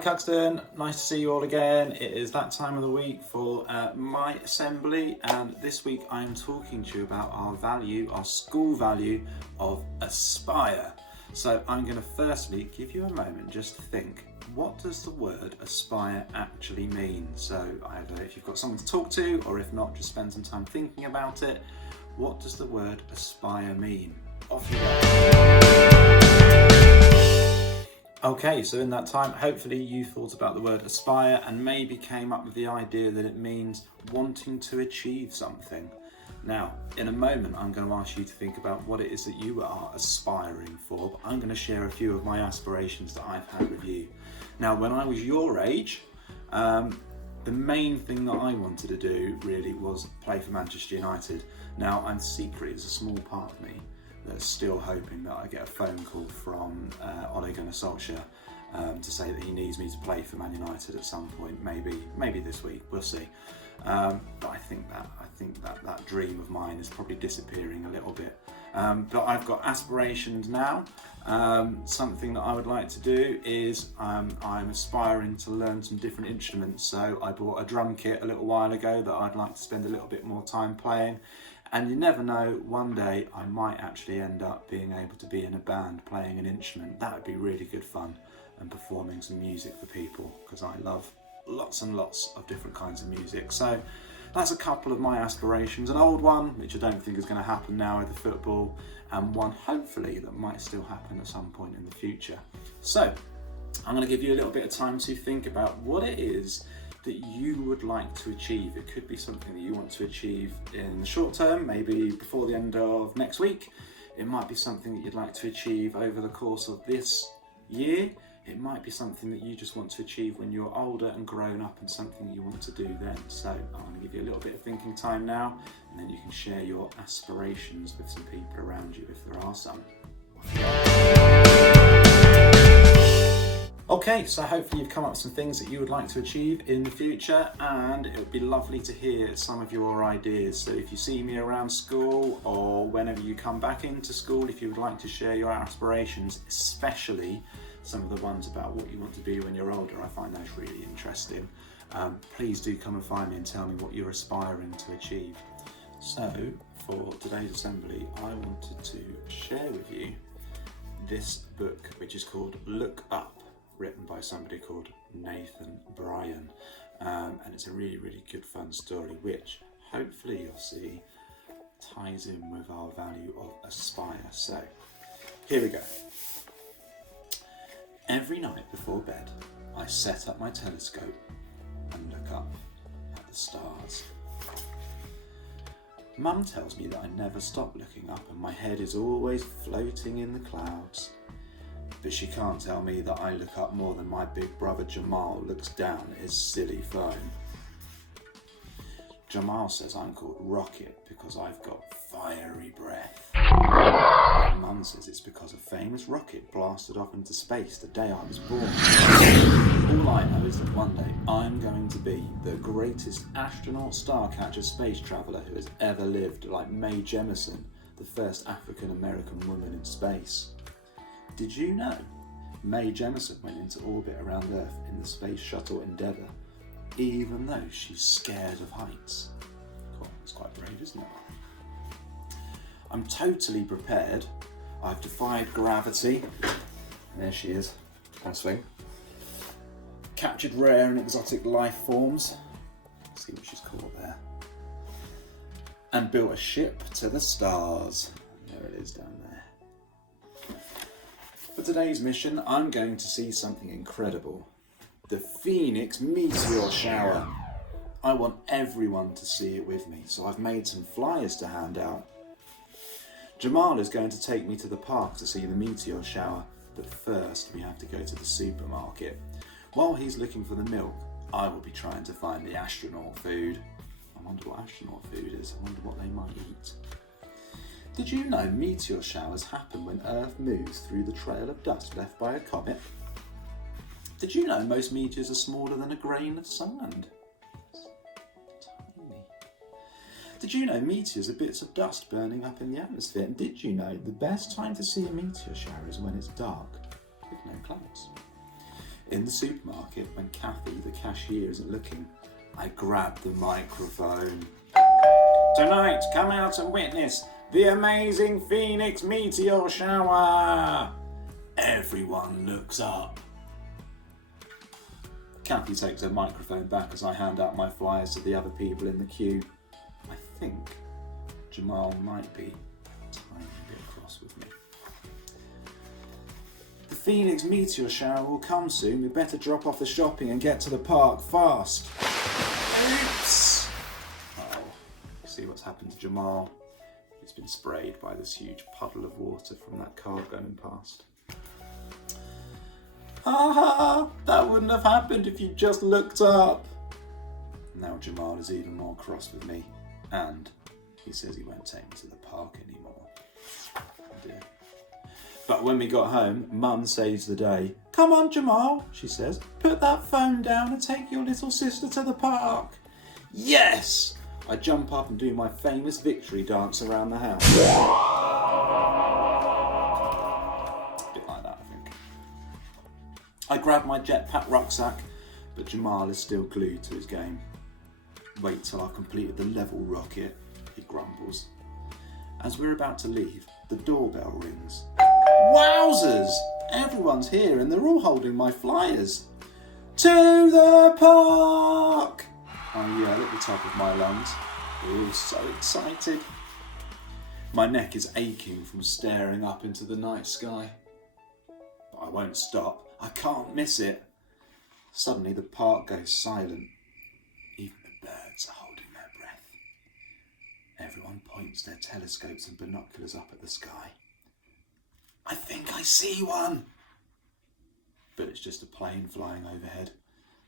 Cuxton, nice to see you all again. It is that time of the week for my assembly, and this week I am talking to you about our school value of aspire. So I'm going to firstly give you a moment just to think, what does the word aspire actually mean? So either if you've got someone to talk to, or if not, just spend some time thinking about it. What does the word aspire mean? Off you go. Okay, so in that time, hopefully you thought about the word aspire and maybe came up with the idea that it means wanting to achieve something. Now, in a moment, I'm going to ask you to think about what it is that you are aspiring for, but I'm going to share a few of my aspirations that I've had with you. Now, when I was your age, the main thing that I wanted to do really was play for Manchester United. Now, I'm secretly, there's a small part of me that's still hoping that I get a phone call from Ole Gunnar Solskjaer to say that he needs me to play for Man United at some point, maybe this week, we'll see. But I think that dream of mine is probably disappearing a little bit. But I've got aspirations now. Something that I would like to do is I'm aspiring to learn some different instruments. So I bought a drum kit a little while ago that I'd like to spend a little bit more time playing. And you never know, one day I might actually end up being able to be in a band playing an instrument. That would be really good fun, and performing some music for people, because I love lots and lots of different kinds of music. So that's a couple of my aspirations. An old one, which I don't think is going to happen now with the football, and one hopefully that might still happen at some point in the future. So I'm going to give you a little bit of time to think about what it is that you would like to achieve. It could be something that you want to achieve in the short term, maybe before the end of next week. It might be something that you'd like to achieve over the course of this year. It might be something that you just want to achieve when you're older and grown up, and something you want to do then. So I'm going to give you a little bit of thinking time now, and then you can share your aspirations with some people around you if there are some. Okay, so hopefully you've come up with some things that you would like to achieve in the future, and it would be lovely to hear some of your ideas. So if you see me around school, or whenever you come back into school, if you would like to share your aspirations, especially some of the ones about what you want to be when you're older, I find those really interesting. Please do come and find me and tell me what you're aspiring to achieve. So for today's assembly, I wanted to share with you this book, which is called Look Up, written by somebody called Nathan Bryan, and it's a really, really good fun story, which hopefully you'll see ties in with our value of aspire. So here we go. Every night before bed, I set up my telescope and look up at the stars. Mum tells me that I never stop looking up, and my head is always floating in the clouds. But she can't tell me that I look up more than my big brother Jamal looks down at his silly phone. Jamal says I'm called Rocket because I've got fiery breath. But Mum says it's because a famous rocket blasted off into space the day I was born. All I know is that one day I'm going to be the greatest astronaut, starcatcher, space traveller who has ever lived, like Mae Jemison, the first African-American woman in space. Did you know Mae Jemison went into orbit around Earth in the Space Shuttle Endeavour, even though she's scared of heights? Cool, it's quite brave, isn't it? I'm totally prepared. I've defied gravity. And there she is, on swing. Captured rare and exotic life forms. Let's see what she's caught there. And built a ship to the stars. There it is down there. For today's mission, I'm going to see something incredible. The Phoenix meteor shower. I want everyone to see it with me, so I've made some flyers to hand out. Jamal is going to take me to the park to see the meteor shower, but first we have to go to the supermarket. While he's looking for the milk, I will be trying to find the astronaut food. I wonder what astronaut food is. I wonder what they might eat. Did you know meteor showers happen when Earth moves through the trail of dust left by a comet? Did you know most meteors are smaller than a grain of sand? Tiny. Did you know meteors are bits of dust burning up in the atmosphere? And did you know the best time to see a meteor shower is when it's dark with no clouds? In the supermarket, when Kathy, the cashier, isn't looking, I grab the microphone. Tonight, come out and witness the amazing Phoenix meteor shower. Everyone looks up. Kathy takes her microphone back as I hand out my flyers to the other people in the queue. I think Jamal might be a tiny bit cross with me. The Phoenix meteor shower will come soon. We better drop off the shopping and get to the park fast. Oops! Oh, see what's happened to Jamal? He's been sprayed by this huge puddle of water from that car going past. Ha! That wouldn't have happened if you just looked up. Now Jamal is even more cross with me, and he says he won't take me to the park anymore. Oh dear. But when we got home, Mum saves the day. Come on, Jamal, she says, put that phone down and take your little sister to the park. Yes! I jump up and do my famous victory dance around the house. A bit like that, I think. I grab my jetpack rucksack, but Jamal is still glued to his game. Wait till I've completed the level rocket, he grumbles. As we're about to leave, the doorbell rings. Wowzers! Everyone's here and they're all holding my flyers. To the park! I yell at the top of my lungs. We're all so excited. My neck is aching from staring up into the night sky. But I won't stop. I can't miss it. Suddenly the park goes silent. Even the birds are holding their breath. Everyone points their telescopes and binoculars up at the sky. I think I see one. But it's just a plane flying overhead.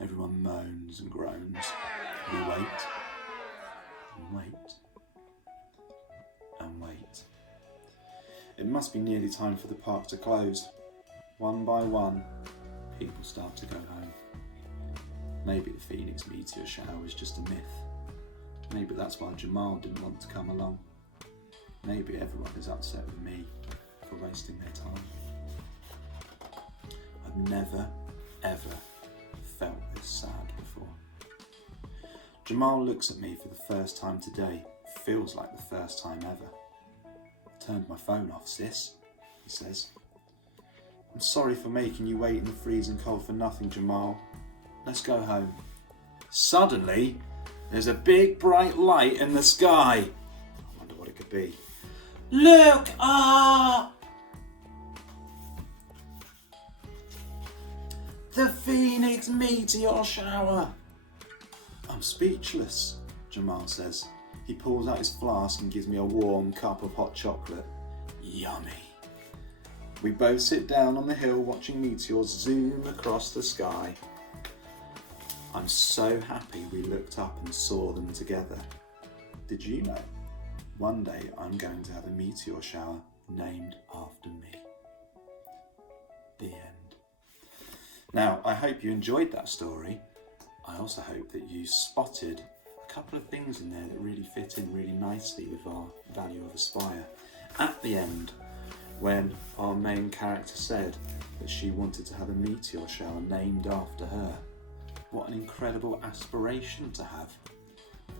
Everyone moans and groans. We wait, and wait, and wait. It must be nearly time for the park to close. One by one, people start to go home. Maybe the Phoenix meteor shower was just a myth. Maybe that's why Jamal didn't want to come along. Maybe everyone is upset with me for wasting their time. I've never, ever felt this sad before. Jamal looks at me for the first time today. Feels like the first time ever. Turned my phone off, sis, he says. I'm sorry for making you wait in the freezing cold for nothing, Jamal. Let's go home. Suddenly, there's a big bright light in the sky. I wonder what it could be. Look up! The Phoenix meteor shower. I'm speechless, Jamal says. He pulls out his flask and gives me a warm cup of hot chocolate. Yummy. We both sit down on the hill watching meteors zoom across the sky. I'm so happy we looked up and saw them together. Did you know? One day I'm going to have a meteor shower named after me. The end. Now, I hope you enjoyed that story. I also hope that you spotted a couple of things in there that really fit in really nicely with our value of Aspire. At the end, when our main character said that she wanted to have a meteor shower named after her. What an incredible aspiration to have,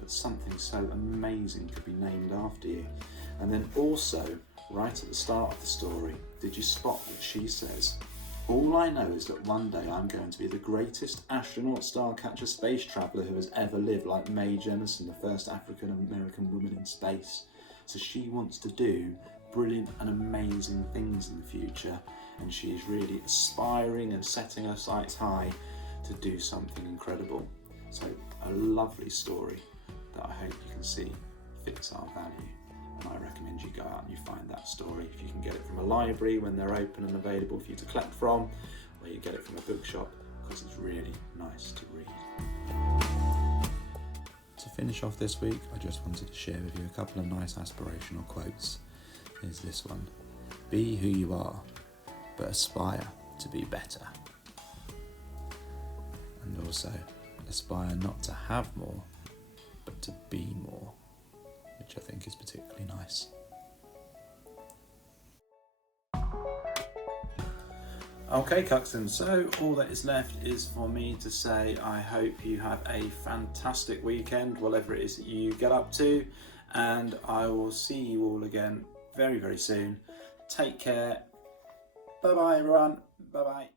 that something so amazing could be named after you. And then also, right at the start of the story, did you spot what she says? All I know is that one day I'm going to be the greatest astronaut starcatcher space traveller who has ever lived, like Mae Jemison, the first African-American woman in space. So she wants to do brilliant and amazing things in the future, and she is really aspiring and setting her sights high to do something incredible. So a lovely story that I hope you can see fits our value. And I recommend you go out and you find that story. If you can get it from a library when they're open and available for you to collect from, or you get it from a bookshop, because it's really nice to read. To finish off this week, I just wanted to share with you a couple of nice aspirational quotes. Here's this one. Be who you are, but aspire to be better. And also, aspire not to have more, but to be more, which I think is particularly nice. Okay, Cuxton, so all that is left is for me to say I hope you have a fantastic weekend, whatever it is that you get up to, and I will see you all again very, very soon. Take care. Bye bye, everyone. Bye bye.